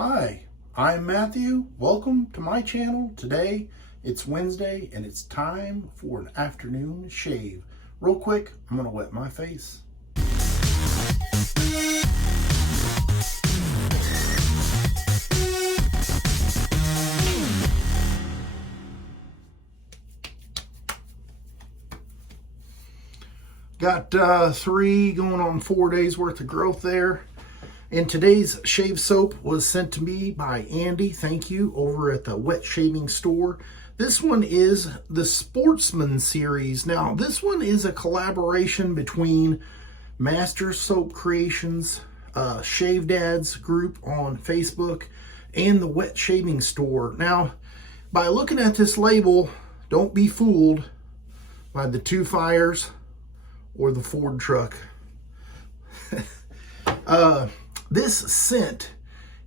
Hi, I'm Matthew. Welcome to my channel. Today it's Wednesday and it's time for an afternoon shave. Real quick, I'm gonna wet my face. Got 3 going on 4 days worth of growth there. And today's shave soap was sent to me by Andy, thank you, over at the Wet Shaving store. This one is the Sportsman series. Now, this one is a collaboration between Master Soap Creations, Shave Dads group on Facebook, and the Wet Shaving store. Now, by looking at this label, don't be fooled by the 2 fires or the Ford truck. This scent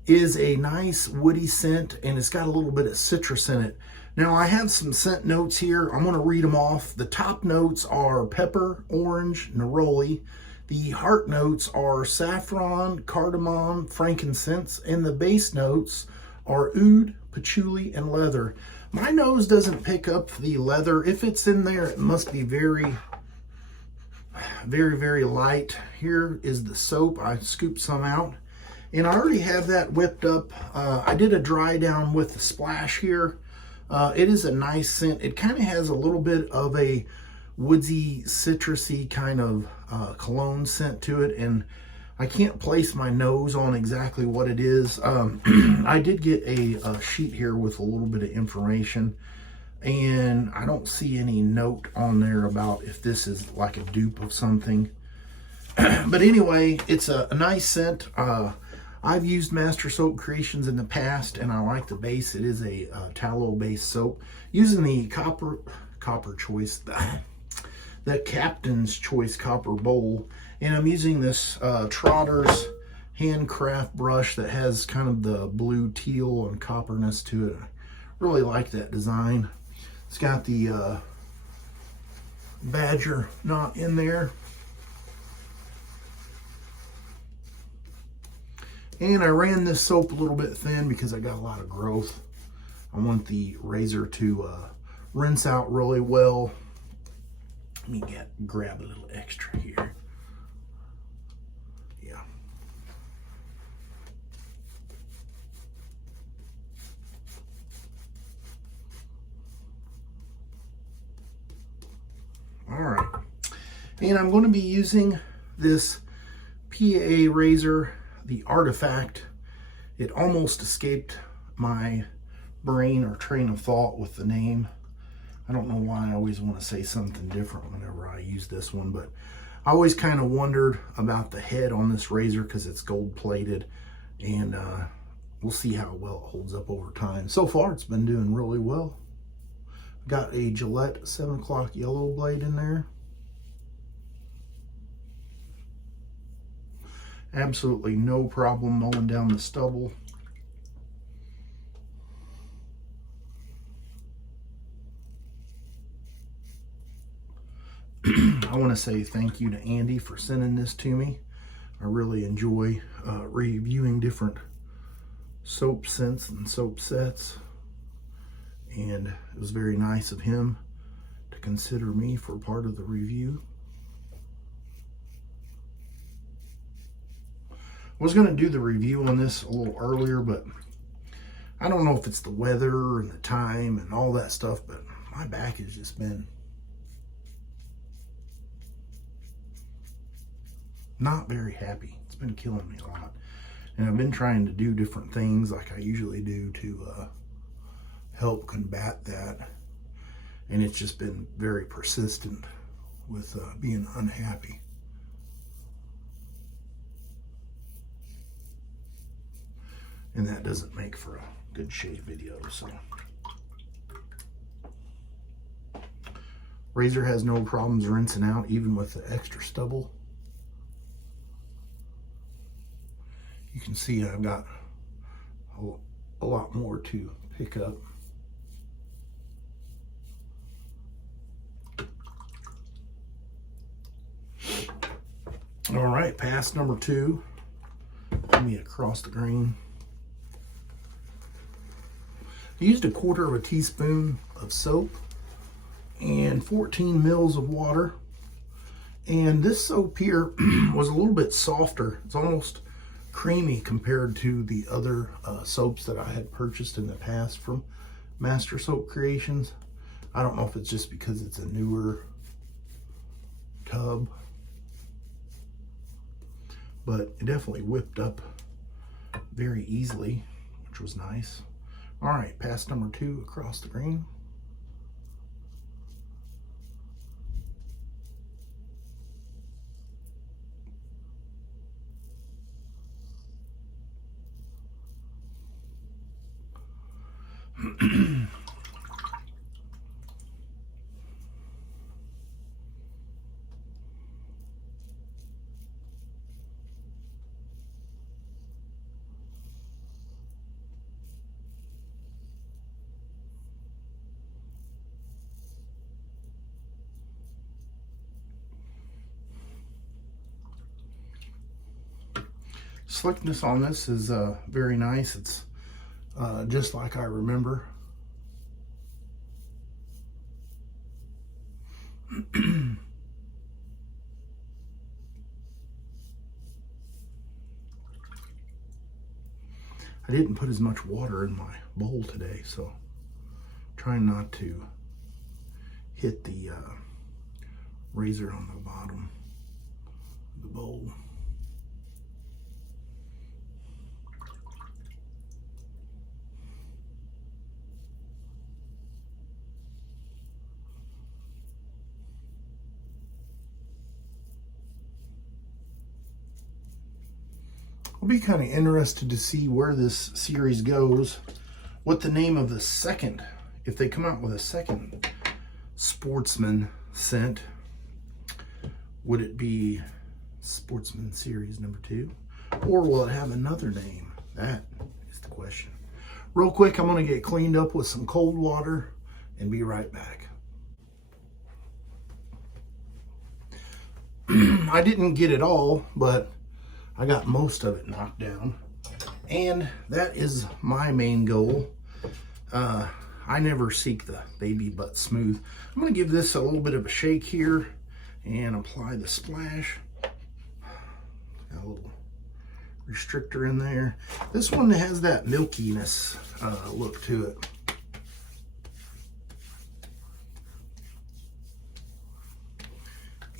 is a nice woody scent, and it's got a little bit of citrus in it. Now, I have some scent notes here. I'm going to read them off. The top notes are pepper, orange, neroli. The heart notes are saffron, cardamom, frankincense, and the base notes are oud, patchouli, and leather. My nose doesn't pick up the leather. If it's in there, it must be very light. Here is the soap. I scooped some out and I already have that whipped up. I did a dry down with the splash here. It is a nice scent. It kind of has a little bit of a woodsy, citrusy kind of cologne scent to it, and I can't place my nose on exactly what it is. I did get a sheet here with a little bit of information, and I don't see any note on there about if this is like a dupe of something. But anyway, it's a nice scent. I've used Master Soap Creations in the past, and I like the base. It is a tallow-based soap. Using the copper choice, the Captain's Choice copper bowl, and I'm using this Trotters handcraft brush that has kind of the blue, teal, and copperness to it. I really like that design. It's got the badger knot in there. And I ran this soap a little bit thin because I got a lot of growth. I want the razor to rinse out really well. Let me grab a little extra here. Yeah. All right, and I'm going to be using this PAA razor, the Artifact. It almost escaped my brain or train of thought with the name. I don't know why I always want to say something different whenever I use this one, but I always kind of wondered about the head on this razor because it's gold plated, and we'll see how well it holds up over time. So far, it's been doing really well. Got a Gillette 7 o'clock yellow blade in there. Absolutely no problem mowing down the stubble. I want to say thank you to Andy for sending this to me. I really enjoy reviewing different soap scents and soap sets. And it was very nice of him to consider me for part of the review. I was going to do the review on this a little earlier, but I don't know if it's the weather and the time and all that stuff, but my back has just been not very happy. It's been killing me a lot. And I've been trying to do different things like I usually do to help combat that, and it's just been very persistent with being unhappy. And that doesn't make for a good shave video. So razor has no problems rinsing out even with the extra stubble. You can see I've got a lot more to pick up. All right, pass number 2. Give me across the grain. I used 1/4 teaspoon of soap and 14 mils of water. And this soap here was a little bit softer. It's almost creamy compared to the other soaps that I had purchased in the past from Master Soap Creations. I don't know if it's just because it's a newer tub, but it definitely whipped up very easily, which was nice. All right, pass number 2 across the green. Slickness on this is very nice. It's just like I remember. I didn't put as much water in my bowl today, so trying not to hit the razor on the bottom of the bowl. I'll be kind of interested to see where this series goes, what the name of the second, if they come out with a second Sportsman scent. Would it be Sportsman Series number 2? Or will it have another name? That is the question. Real quick, I'm going to get cleaned up with some cold water and be right back. I didn't get it all, but I got most of it knocked down, and that is my main goal. I never seek the baby butt smooth. I'm going to give this a little bit of a shake here and apply the splash. Got a little restrictor in there. This one has that milkiness look to it.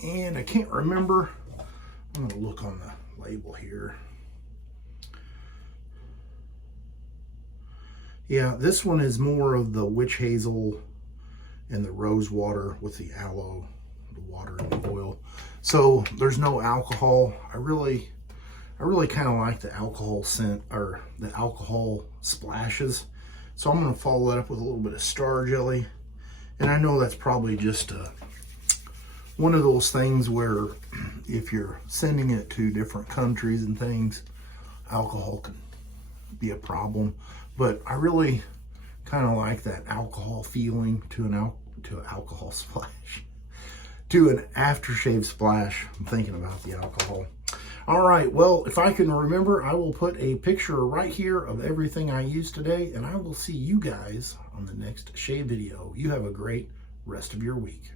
And I can't remember. I'm going to look on the label here. Yeah, this one is more of the witch hazel and the rose water with the aloe, the water and the oil. So there's no alcohol. I really kind of like the alcohol scent, or the alcohol splashes. So I'm going to follow that up with a little bit of Star Jelly. And I know that's probably just one of those things where if you're sending it to different countries and things, alcohol can be a problem. But I really kind of like that alcohol feeling to an alcohol splash, to an aftershave splash. I'm thinking about the alcohol. All right, well, if I can remember, I will put a picture right here of everything I used today, and I will see you guys on the next shave video. You have a great rest of your week.